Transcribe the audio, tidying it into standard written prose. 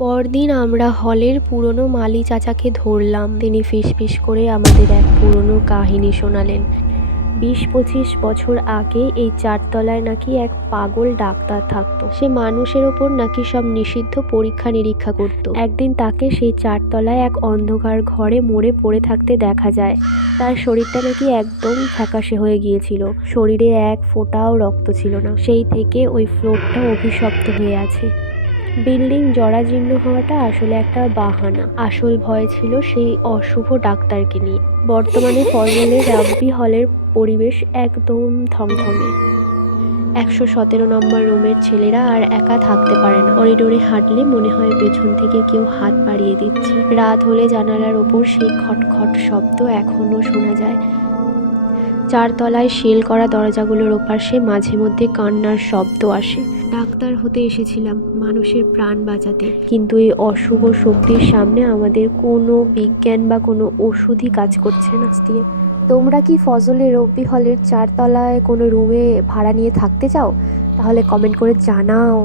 পরদিন আমরা হলের পুরনো মালি চাচাকে ধরলাম। তিনি ফিসফিস করে আমাদের এক পুরনো কাহিনী শোনালেন। ২০-২৫ বছর আগে এই চারতলায় নাকি এক পাগল ডাক্তার থাকতো। সে মানুষের ওপর নাকি সব নিষিদ্ধ পরীক্ষা নিরীক্ষা করত। একদিন তাকে সেই চারতলায় এক অন্ধকার ঘরে মরে পড়ে থাকতে দেখা যায়। তার শরীরটা নাকি একদম ফ্যাকাশে হয়ে গিয়েছিল, শরীরে এক ফোঁটাও রক্ত ছিল না। সেই থেকে ওই ফ্লোরটা অভিশপ্ত হয়ে আছে। বিল্ডিং জরাজীর্ণ হওয়াটা আসলে একটা বাহানা, আসল ভয় ছিল সেই অশুভ ডাক্তারকে নিয়ে। বর্তমানে ফজলের রাব্বি হলের পরিবেশ একদম থমথমে। ১১৭ নম্বর রুমের ছেলেরা আর একা থাকতে পারে না। করিডোরে হাঁটলে মনে হয় পেছন থেকে কেউ হাত বাড়িয়ে দিচ্ছে। রাত হলে জানালার ওপর সেই খটখট শব্দ এখনো শোনা যায়। চারতলায় সিল করা দরজাগুলোর ওপাশে মাঝে মধ্যে কান্নার শব্দ আসে। ডাক্তার হতে এসেছিলাম মানুষের প্রাণ বাঁচাতে, কিন্তু এই অশুভ শক্তির সামনে আমাদের কোনো বিজ্ঞান বা কোনো ওষুধই কাজ করছে না। তোমরা কি ফজলের রব্বি হলের চারতলায় কোনো রুমে ভাড়া নিয়ে থাকতে চাও? তাহলে কমেন্ট করে জানাও।